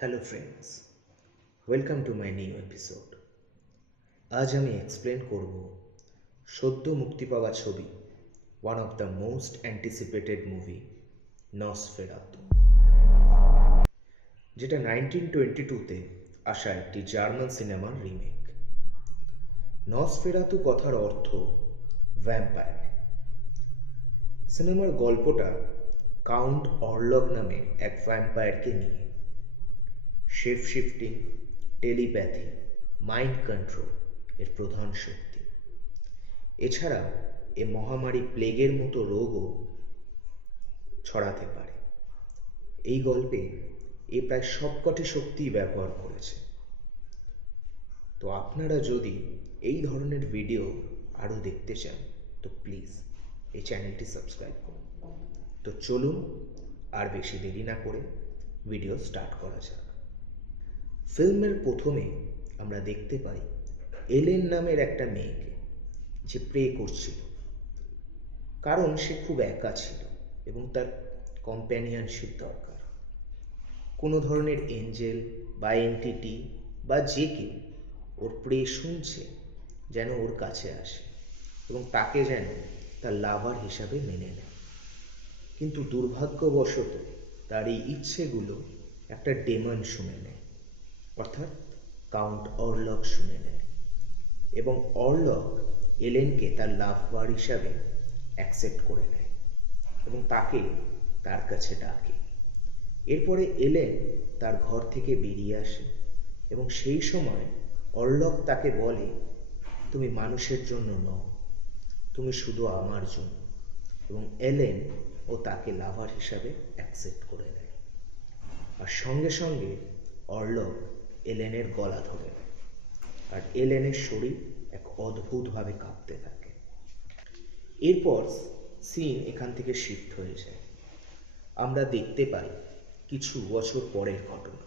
Hello friends, welcome to my new episode. আজ আমি explain করব সদ্য মুক্তি পাওয়া ছবি, one of the most anticipated movie, Nosferatu, যেটা 1922-তে আসা একটি জার্মান সিনেমার রিমেক। নসফেরাতু কথার অর্থ ভ্যাম্পায়ার। সিনেমার গল্পটা কাউন্ট অরলক নামে এক ভ্যাম্পায়ারকে নিয়ে। Shape shifting, telepathy, mind control এর প্রধান শক্তি। এছাড়া এ মহামারী প্লেগের মতো রোগও ছড়াতে পারে। এই গল্পে এ প্রায় সবকটি শক্তিই ব্যবহার করেছে। তো আপনারা যদি এই ধরনের ভিডিও আরও দেখতে চান তো প্লিজ এই চ্যানেলটি সাবস্ক্রাইব করুন। তো চলুন আর বেশি দেরি না করে ভিডিও স্টার্ট করা যাক। ফিল্মের প্রথমে আমরা দেখতে পাই এলেন নামের একটা মেয়েকে, যে প্রে করছিল, কারণ সে খুব একা ছিল এবং তার কম্প্যানিয়নশিপ দরকার। কোনো ধরনের এঞ্জেল বা এন্টিটি বা যে কেউ ওর প্রে শুনছে যেন ওর কাছে আসে এবং তাকে যেন তার লাভার হিসাবে মেনে নেয়। কিন্তু দুর্ভাগ্যবশত তার এই ইচ্ছেগুলো একটা ডেমন শুনে নেয়, অর্থাৎ কাউন্ট অরলক শুনে নেয়, এবং অরলক এলেনকে তার লাভবার হিসাবে অ্যাকসেপ্ট করে নেয় এবং তাকে তার কাছে ডাকে। এরপরে এলেন তার ঘর থেকে বেরিয়ে আসে এবং সেই সময় অরলক তাকে বলে, তুমি মানুষের জন্য নও, তুমি শুধু আমার জন্য। এবং এলেন ও তাকে লাভার হিসাবে অ্যাকসেপ্ট করে নেয়। আর সঙ্গে সঙ্গে অরলক এলেনের গলা ধরে নেয় আর এলেনের শরীর এক অদ্ভুতভাবে কাঁপতে থাকে। এরপর সিন এখান থেকে শিফট হয়ে যায়। আমরা দেখতে পাই কিছু বছর পরের ঘটনা,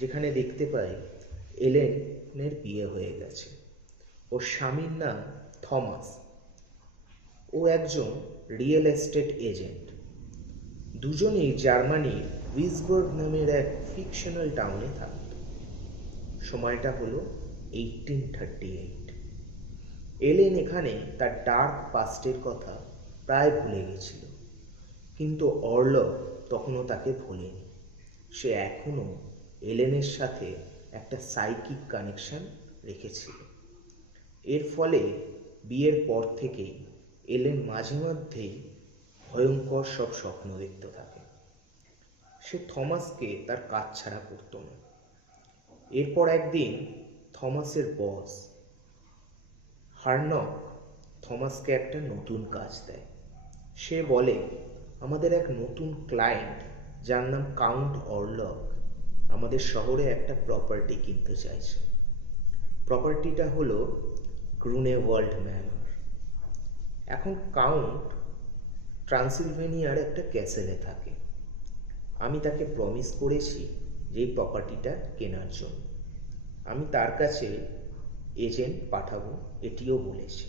যেখানে দেখতে পাই এলেনের বিয়ে হয়ে গেছে। ওর স্বামীর নাম থমাস। ও একজন রিয়েল এস্টেট এজেন্ট। দুজনেই জার্মানির উইসবার্গ নামের এক ফিকশনাল টাউনে থাকত। সময়টা হলো 1838। এলেন এখানে তার ডার্ক পাস্টের কথা প্রায় ভুলে গেছিল, কিন্তু অরলক তখনও তাকে ভোলেনি। সে এখনও এলেনের সাথে একটা সাইকিক কানেকশন রেখেছিল। এর ফলে বিয়ের পর থেকেই এলেন মাঝে মধ্যেই ভয়ঙ্কর সব স্বপ্ন দেখতে থাকে। সে থমাসকে তার কাজ ছাড়া করত না। এরপর একদিন থমাসের বস হার্নক থমাসকে একটা নতুন কাজ দেয়। সে বলে, আমাদের এক নতুন ক্লায়েন্ট যার নাম কাউন্ট অরলক আমাদের শহরে একটা প্রপার্টি কিনতে চাইছে। প্রপার্টিটা হলো গ্রুনেওয়াল্ড ম্যানর। এখন কাউন্ট ট্রান্সিলভেনিয়ার একটা ক্যাসেলে থাকে। আমি তাকে প্রমিস করেছি যে এই প্রপার্টিটা কেনার জন্য আমি তার কাছে এজেন্ট পাঠাবো, এটিও বলেছি।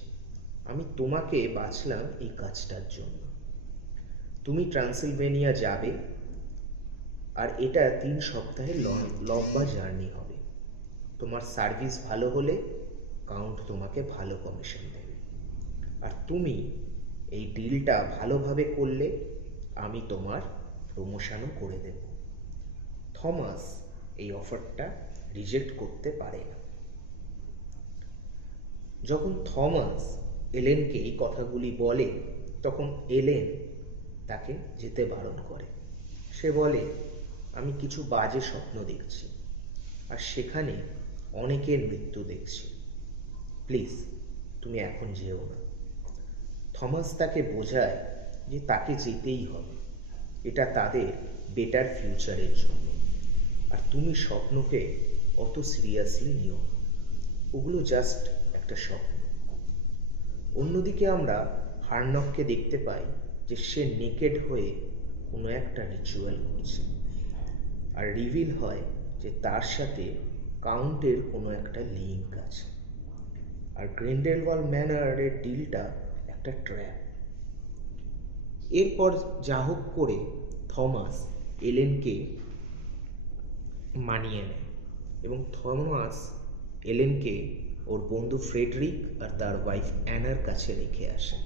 আমি তোমাকে বাছলাম এই কাজটার জন্য। তুমি ট্রান্সিলভেনিয়া যাবে, আর এটা 3 সপ্তাহের লম্বা জার্নি হবে। তোমার সার্ভিস ভালো হলে কাউন্ট তোমাকে ভালো কমিশন দেবে, আর তুমি এই ডিলটা ভালোভাবে করলে আমি তোমার প্রমোশনও করে দেব। থমাস এই অফারটা রিজেক্ট করতে পারে না। যখন থমাস এলেনকে এই কথাগুলি বলে, তখন এলেন তাকে যেতে বারণ করে। সে বলে, আমি কিছু বাজে স্বপ্ন দেখছি আর সেখানে অনেকের মৃত্যু দেখছি, প্লিজ তুমি এখন যেও না। থমাস তাকে বোঝায় যে তাকে যেতেই হবে, এটা তাদের বেটার ফিউচারের জন্য, আর তুমি স্বপ্নকে অত সিরিয়াসলি নিও না, ওগুলো জাস্ট একটা স্বপ্ন। অন্যদিকে আমরা হার্নককে দেখতে পাই যে সে নেকেড হয়ে কোনো একটা রিচুয়াল করছে, আর রিভিল হয় যে তার সাথে কাউন্টের কোনো একটা লিঙ্ক আছে, আর গ্রিন্ডেলওয়াল্ড ম্যানরের ডিলটা একটা ট্র্যাপ। এরপর যা হোক করে থমাস এলেনকে মানিয়ে নেয় এবং থমাস এলেনকে ওর বন্ধু ফ্রেডরিক আর তার ওয়াইফ অ্যানার কাছে রেখে আসে।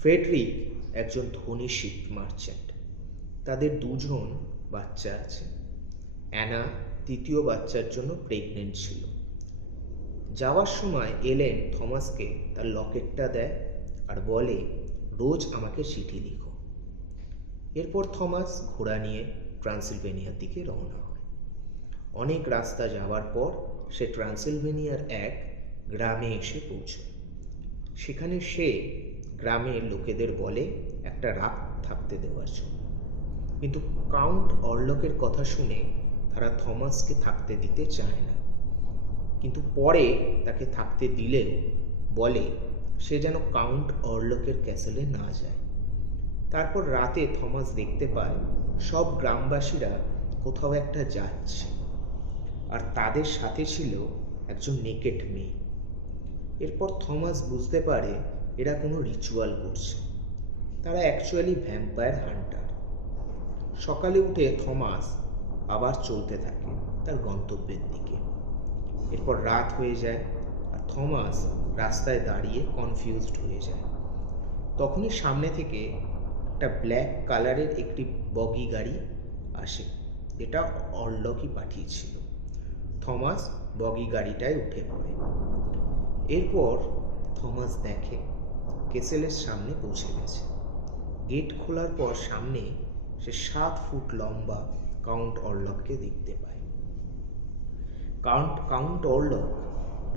ফ্রেডরিক একজন ধনী শিপ মার্চেন্ট। তাদের দুজন বাচ্চা আছে। অ্যানা তৃতীয় বাচ্চার জন্য প্রেগনেন্ট ছিল। যাওয়ার সময় এলেন থমাসকে তার লকেটটা দেয় আর বলে, রোজ আমাকে চিঠি লিখো। এরপর থমাস ঘোড়া নিয়ে ট্রান্সিলভেনিয়ার দিকে রওনা হয়। অনেক রাস্তা যাওয়ার পর সে ট্রান্সিলভেনিয়ার এক গ্রামে এসে পৌঁছয়। সেখানে সে গ্রামের লোকেদের বলে একটা রাত থাকতে দেওয়ার জন্য, কিন্তু কাউন্ট অরলকের কথা শুনে তারা থমাসকে থাকতে দিতে চায় না। কিন্তু পরে তাকে থাকতে দিলেও বলে সে যেন কাউন্ট অরলকের ক্যাসেলে না যায়। তারপর রাতে থমাস দেখতে পায় সব গ্রামবাসীরা কোথাও একটা যাচ্ছে, আর তাদের সাথে ছিল একজন নেকেড মেয়ে। এরপর থমাস বুঝতে পারে এরা কোনো রিচুয়াল করছে। তারা অ্যাকচুয়ালি ভ্যাম্পায়ার হান্টার। সকালে উঠে থমাস আবার চলতে থাকে তার গন্তব্যের দিকে। এরপর রাত হয়ে যায় আর থমাস রাস্তায় দাঁড়িয়ে কনফিউজড হয়ে যায়। তখনই সামনে থেকে একটা ব্ল্যাক কালারের একটি বগি গাড়ি আসে। এটা অরলকই পাঠিয়েছিল। থমাস বগি গাড়িটায় উঠে পড়ে। এরপর থমাস দেখে ক্যাসেলের সামনে পৌঁছে গেছে। গেট খোলার পর সামনে সে 7 ফুট লম্বা কাউন্ট অরলককে দেখতে পায়। কাউন্ট অরলক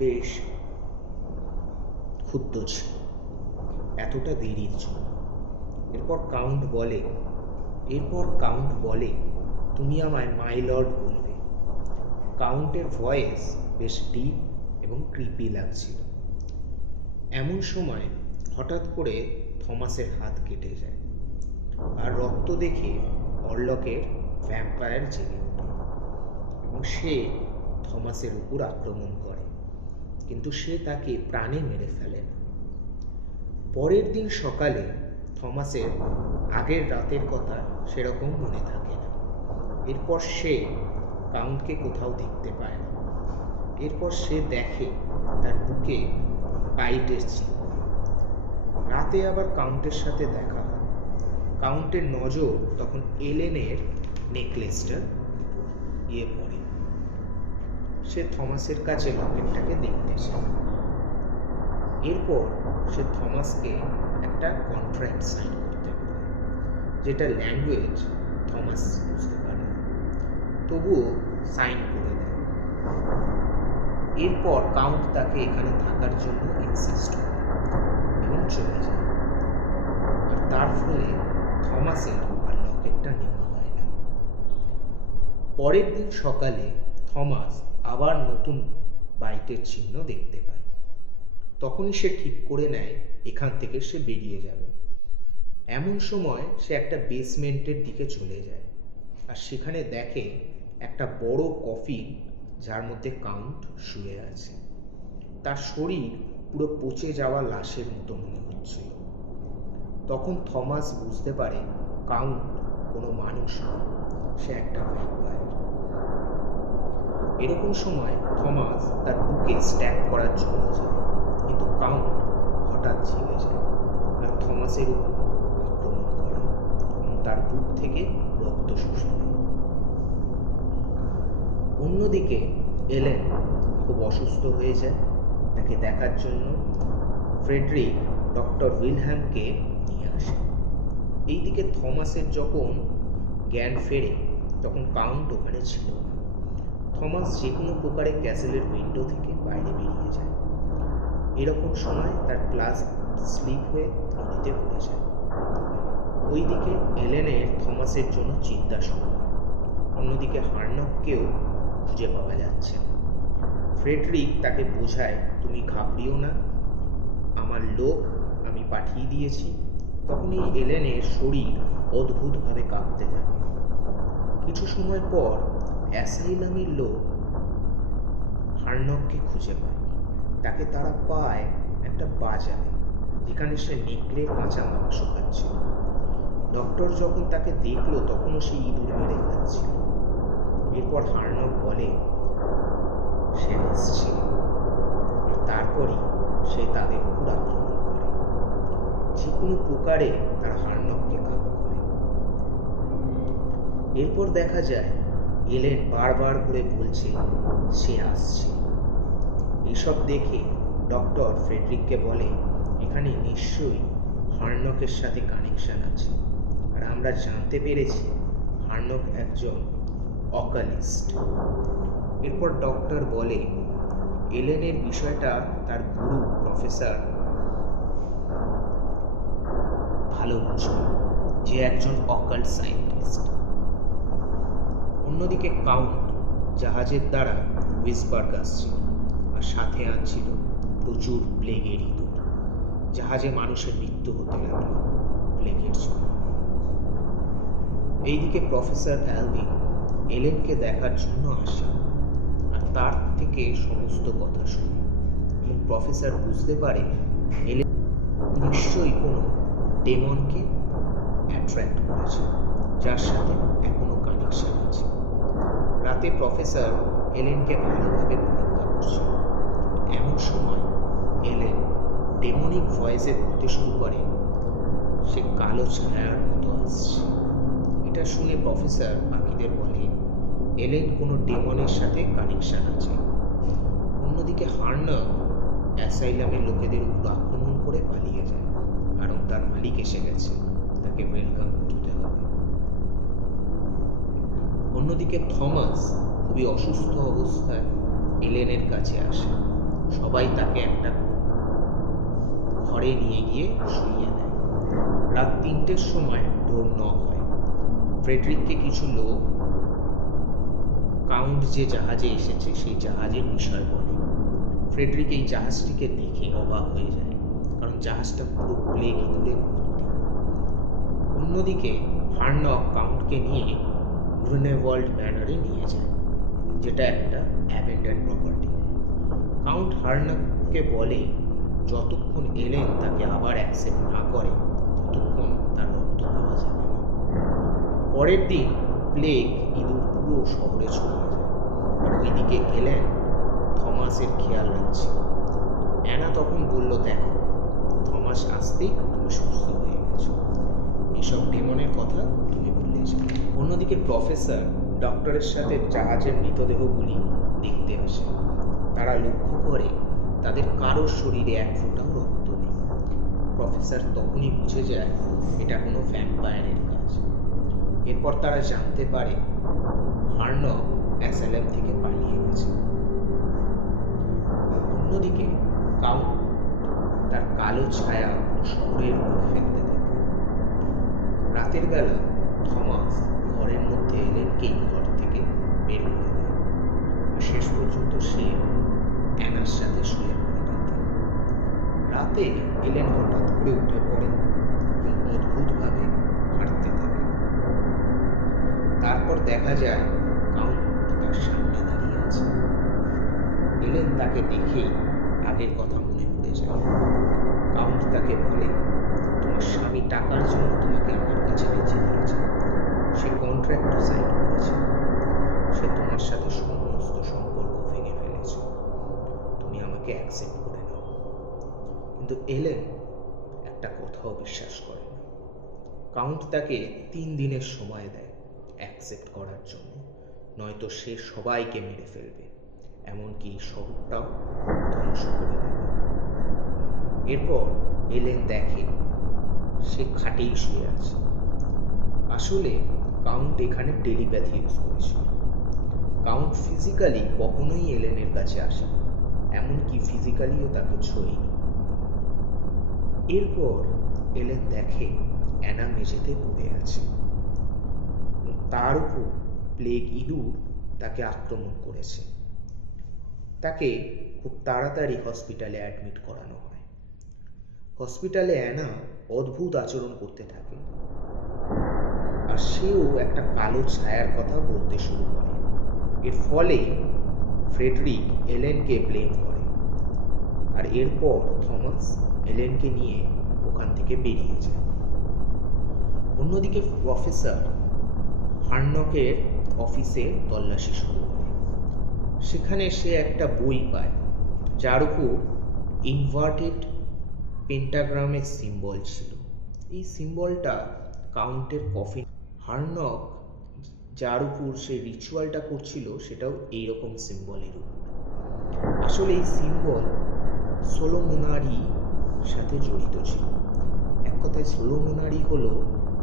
বেশ ক্ষুব্ধ ছিল এতটা দেরির জন্য। এরপর কাউন্ট বলে তুমি আমায় মাই লর্ড বলবে। কাউন্টের ভয়েস বেশ ডিপ এবং ক্রিপি লাগছিল। এমন সময় হঠাৎ করে থমাসের হাত কেটে যায় আর রক্ত দেখে অরলকের ভ্যাম্পায়ার জেগে ওঠে এবং সে থমাসের উপর আক্রমণ করে, কিন্তু সে তাকে প্রাণে মেরে ফেলে না। পরের দিন সকালে থমাসের আগের রাতের কথা সেরকম মনে থাকে না। এরপর সে কাউন্টকে কোথাও দেখতে পায় না। এরপর সে দেখে তার বুকে বাইটের চিহ্ন। রাতে আবার কাউন্টের সাথে দেখা হয়। কাউন্টের নজর তখন এলেনের নেকলেসটা পড়ে। সে থমাসের কাছে লকেটটাকে দেখতে চায়। এরপর সে থমাসকে একটা কন্ট্রাক্ট সাইন করতে বলে, যেটা ল্যাঙ্গুয়েজ থমাস বুঝতে পারে না, তবুও সাইন করে দেয়। এরপর কাউন্ট তাকে এখানে থাকার জন্য ইনসিস্ট করে এবং চলে যায়। আর তার ফলে থমাসের আর লকেটটা নেওয়া হয় না। পরের দিন সকালে থমাস আবার নতুন বাইটের চিহ্ন দেখতে পায়। তখনই সে ঠিক করে নেয় এখান থেকে সে বেরিয়ে যাবে। এমন সময় সে একটা বেসমেন্টের দিকে চলে যায় আর সেখানে দেখে একটা বড় কফিন, যার মধ্যে কাউন্ট শুয়ে আছে। তার শরীর পুরো পচে যাওয়া লাশের মতো মনে হচ্ছিল। তখন থমাস বুঝতে পারে কাউন্ট কোনো মানুষ নয়, সে একটা ভ্যাম্পায়ার। এরকম সময় থমাস তার বুকে স্ট্যাব করার জন্য যায়, কিন্তু কাউন্ট হঠাৎ জেগে যায় আর থমাসের উপর আক্রমণ করে এবং তার বুক থেকে রক্ত শুষে নেয়। অন্যদিকে এলেন খুব অসুস্থ হয়ে যায়। তাকে দেখার জন্য ফ্রেডরিক ডক্টর উইলহ্যামকে নিয়ে আসে। এইদিকে থমাসের যখন জ্ঞান ফেরে তখন কাউন্ট ওখানে ছিল না। থমাস যে কোনো প্রকারে ক্যাসেলের উইন্ডো থেকে বাইরে বেরিয়ে যায়। এরকম সময় তার ক্লাস স্লিপ হয়ে নদীতে পড়ে যায়। ওইদিকে এলেনের থমাসের জন্য চিন্তা শুরু হয়। অন্যদিকে হার্নককেও খুঁজে পাওয়া যাচ্ছে না। ফ্রেডরিক তাকে বোঝায় তুমি ঘাবড়িও না, আমার লোক আমি পাঠিয়ে দিয়েছি। তখনই এলেনের শরীর অদ্ভুতভাবে কাঁপতে থাকে। কিছু সময় পর অ্যাসাইলামের লোক হার্নককে খুঁজে পায়। তাকে তারা পায় একটা বাজারে, যেখানে সে নেকড়ের কাঁচা মাংস খাচ্ছিল। ডক্টর যখন তাকে দেখলো তখনও সে ইঁদুর মেরে খাচ্ছিল। এরপর হার্নক বলে সে আসছে, আর তারপরই সে তাদের উপর আক্রমণ করে। যে কোনো প্রকারে তার হার্নককে কাবু করে। এরপর দেখা যায় এলেন বারবার করে বলছে সে আসছে। এসব দেখে ডক্টর ফ্রেডরিককে বলে এখানে নিশ্চয়ই হার্নকের সাথে কানেকশন আছে, আর আমরা জানতে পেরেছি হার্নক একজন অকালিস্ট। এরপর ডক্টর বলে এলেনের বিষয়টা তার গুরু প্রফেসর ভালো বুঝবে, যে একজন অকাল্ট সায়েন্টিস্ট। অন্যদিকে কাউন্ট জাহাজের দ্বারা উইসবার্গ আসছিল, আর সাথে আনছিল প্রচুর প্লেগের ইঁদুর। জাহাজে মানুষের মৃত্যু হতে লাগলো প্লেগের জন্য। এইদিকে প্রফেসর অ্যালভিন এলেনকে দেখার জন্য আসে, আর তার থেকে সমস্ত কথা শুনে, এবং প্রফেসর বুঝতে পারে এলেন নিশ্চয়ই কোনো ডেমনকে অ্যাট্রাক্ট করেছে, যার সাথে এখনো কানেকশন আছে। রাতে প্রফেসর এলেনকে ভালোভাবে পরীক্ষা করছে। এমন সময় এলেন ডেমনিক ভয়েসে বলতে শুরু করে সে কালো ছায়ার মতো আসছে। এটা শুনে প্রফেসর বাকিদের বলে এলেন কোনো ডেমনের সাথে কানেকশন আছে। অন্যদিকে হার্নক অ্যাসাইলামের লোকেদের উপর আক্রমণ করে পালিয়ে যায়, কারণ তার মালিক এসে গেছে, তাকে ওয়েলকাম করতে হবে। অন্যদিকে থমাস খুবই অসুস্থ অবস্থায় এলেনের কাছে আসে। সবাই তাকে একটা ঘরে নিয়ে গিয়ে শুইয়ে দেয়। রাত 3টের সময় ডোর নক হয়। ফ্রেডরিককে কিছু লোক কাউন্ট যে জাহাজে এসেছে সেই জাহাজের বিষয় বলে। ফ্রেডরিক এই জাহাজটিকে দেখে অবাক হয়ে যায়, কারণ জাহাজটা পুরো প্লেগ ইঁদুরে ভর্তি। অন্যদিকে হার্নক কাউন্টকে নিয়ে গ্রুনেওয়াল্ড ম্যানরে নিয়ে যায়, যেটা একটা অ্যাবেন্ডেন্ড প্রপার্টি। কাউন্ট হার্নককে বলে যতক্ষণ এলেন তাকে আবার অ্যাকসেপ্ট না করে ততক্ষণ তার রক্ত পাওয়া যাবে না। পরের দিন প্লেগ ইঁদুর পুরো শহরে ছড়িয়ে যায়, আর ওইদিকে এলেন থমাসের খেয়াল রাখছে। অ্যানা তখন বলল দেখো, থমাস আসতেই তুমি সুস্থ হয়ে গেছো, এসব ডেমনের কথা তুমি ভুলে যাও। অন্যদিকে প্রফেসর ডক্টরের সাথে জাহাজের মৃতদেহগুলি দেখতে আসে। তারা লক্ষ্য করে তাদের কারোর শরীরে এক ফোঁটাও রক্ত নেই। প্রফেসর তখনই বুঝে যায় এটা কোনো ভ্যাম্পায়ারের কাজ। এরপর তারা জানতে পারে হার্নক অ্যাসাইলাম থেকে পালিয়ে গেছে। অন্যদিকে কাউন্ট তার কালো ছায়া শহরের উপর ফেলতে থাকে। রাতের বেলা থমাস ঘরের মধ্যে এলেনকেই ঘর থেকে বের করে দেয়, আর শেষ পর্যন্ত সে অ্যানার সাথে শুয়ে পড়ে রাতে। এলেন হঠাৎ করে উঠে পড়ে এবং অদ্ভুতভাবে হাঁটতে থাকে। তারপর দেখা যায় কাউন্ট তার সামনে দাঁড়িয়ে আছে। এলেন তাকে দেখেই আগের কথা মনে পড়ে যায়। কাউন্ট তাকে বলে তোমার স্বামী টাকার জন্য তোমাকে আমার কাছে রেখে দিয়েছে, সে কন্ট্রাক্ট সাইন করেছে, সে তোমার সাথে সমস্ত সম্পর্ক ভেঙে ফেলেছে, তুমি আমাকে অ্যাকসেপ্ট করে নাও। কিন্তু এলেন একটা কথাও বিশ্বাস করে না। কাউন্ট তাকে 3 দিনের সময় দেয় অ্যাকসেপ্ট করার জন্য, নয়তো সে সবাইকে মেরে ফেলবে, এমনকি শহরটাও ধ্বংস করে দেবে। এরপর এলেন দেখে সে খাটেই শুয়ে আছে। আসলে কাউন্ট এখানে টেলিপ্যাথি ইউজ করেছিল। কাউন্ট ফিজিক্যালি কখনোই এলেনের কাছে আসে না, এমনকি ফিজিক্যালিও তাকে ছোঁয়নি। এরপর এলেন দেখে অ্যানা মেঝেতে পড়ে আছে, তার উপর প্লেগ ইঁদুর তাকে আক্রমণ করেছে। তাকে খুব তাড়াতাড়ি হসপিটালে অ্যাডমিট করানো হয়। হসপিটালে অ্যানা অদ্ভুত আচরণ করতে থাকে, আর সেও একটা কালো ছায়ার কথা বলতে শুরু করে। এর ফলে ফ্রেডরিক এলেনকে ব্লেম করে, আর এরপর থমাস এলেনকে নিয়ে ওখান থেকে বেরিয়ে যায়। অন্যদিকে প্রফেসর হার্নকের অফিসে তল্লাশি শুরু করে। সেখানে সে একটা বই পায় যার উপর ইনভার্টেড পেন্টাগ্রামের সিম্বল ছিল। এই সিম্বলটা কাউন্টের কফিন। হার্নক যার উপর সে রিচুয়ালটা করছিল সেটাও এইরকম সিম্বলের উপর। আসলে এই সিম্বল সোলোমোনারি সাথে জড়িত ছিল। এক কথায় সোলোমোনারি হলো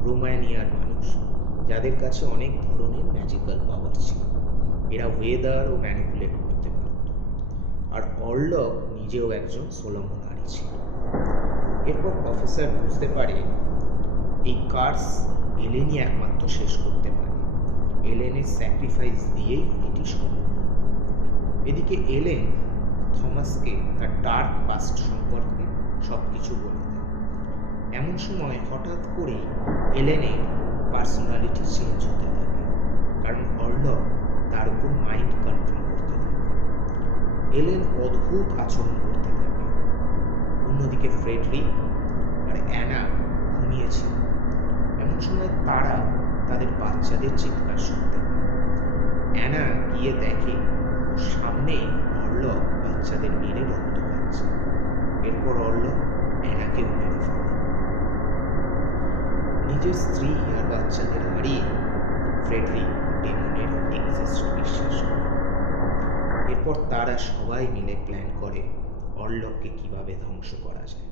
রোমানিয়ার মানুষ যাদের কাছে অনেক ধরনের ম্যাজিক্যাল পাওয়ার ছিল। এরা ওয়েদারও ম্যানিপুলেট করতে পারত। আর অরলক নিজেও একজন সোলোমোনারি ছিল। এরপর প্রফেসর বুঝতে পারে এই কার্স এলেনই একমাত্র শেষ করতে পারে। এলেনের স্যাক্রিফাইস দিয়েই এটি সম্ভব। এদিকে এলেন থমাসকে তার ডার্ক পাস্ট সম্পর্কে সবকিছু বলে দেয়। এমন সময় হঠাৎ করেই এলেনের পার্সোনালিটি চেঞ্জ হতে থাকে, কারণ অরলক তার উপর মাইন্ড কন্ট্রোল করতে থাকে। এলেন অদ্ভুত আচরণ করতে থাকে। অন্যদিকে ফ্রেডরিক আর অ্যানা ঘুমিয়েছিল। এমন সময় তারা তাদের বাচ্চাদের চিৎকার শুনতে পায়। অ্যানা গিয়ে দেখে ওর সামনেই অরলক বাচ্চাদের মেরে রক্ত খাচ্ছে। এরপর অরলক অ্যানাকেও মেরে ফেলে। নিজের স্ত্রী আর বাচ্চাদের হারিয়ে ফ্রেডরিক ডেমনের এক্সিস্ট বিশ্বাস করে। এরপর তারা সবাই মিলে প্ল্যান করে অরলককে কিভাবে ধ্বংস করা যায়।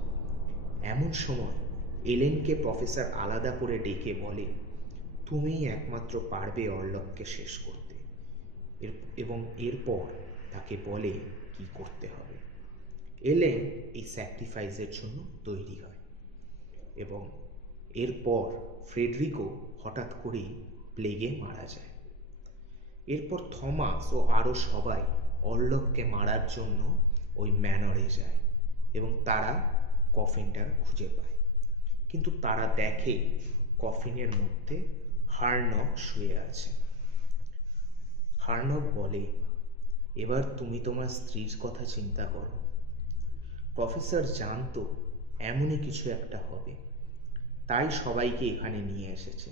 এমন সময় এলেনকে প্রফেসর আলাদা করে ডেকে বলে, তুমিই একমাত্র পারবে অরলককে শেষ করতে। এবং এরপর তাকে বলে কি করতে হবে। এলেন এই স্যাক্রিফাইসের জন্য তৈরি হয় এবং এরপর ফ্রেডরিকও হঠাৎ করেই প্লেগে মারা যায়। এরপর থমাস ও আরও সবাই অরলককে মারার জন্য ওই ম্যানরে যায় এবং তারা কফিনটা খুঁজে পায়। কিন্তু তারা দেখে কফিনের মধ্যে হার্নক শুয়ে আছে। হার্নক বলে, এবার তুমি তোমার স্ত্রীর কথা চিন্তা করো। প্রফেসর জানতো এমনই কিছু একটা হবে, তাই সবাইকে এখানে নিয়ে এসেছে,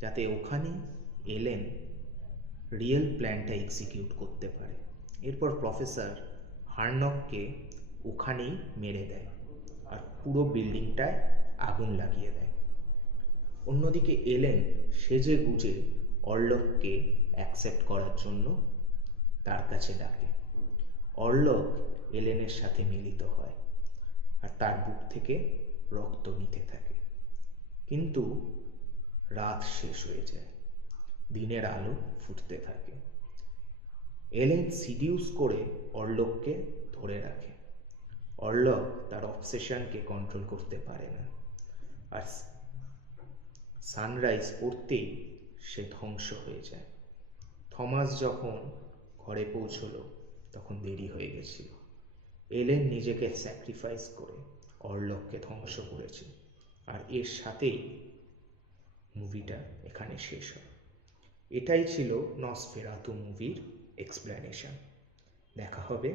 যাতে ওখানে এলেন রিয়েল প্ল্যানটা এক্সিকিউট করতে পারে। এরপর প্রফেসর হার্নককে ওখানেই মেরে দেয় আর পুরো বিল্ডিংটায় আগুন লাগিয়ে দেয়। অন্যদিকে এলেন সেজে গুজে অরলককে অ্যাকসেপ্ট করার জন্য তার কাছে ডাকে। অরলক এলেনের সাথে মিলিত হয় আর তার বুক থেকে রক্ত নিতে থাকে। কিন্তু রাত শেষ হয়ে যায়, দিনের আলো ফুটতে থাকে। এলেন সিডিউস করে অরলককে ধরে রাখে। অরলক তার অবসেশনকে কন্ট্রোল করতে পারে না, আর সানরাইজ পড়তেই সে ধ্বংস হয়ে যায়। থমাস যখন ঘরে পৌঁছলো তখন দেরি হয়ে গেছিল। এলেন নিজেকে স্যাক্রিফাইস করে অরলককে ধ্বংস করেছে, আর এর সাথেই মুভিটা এখানে শেষ হয়। এটাই ছিল নসফেরাতু মুভির এক্সপ্লেনেশন। দেখা হবে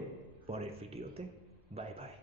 পরের ভিডিওতে। Bye bye.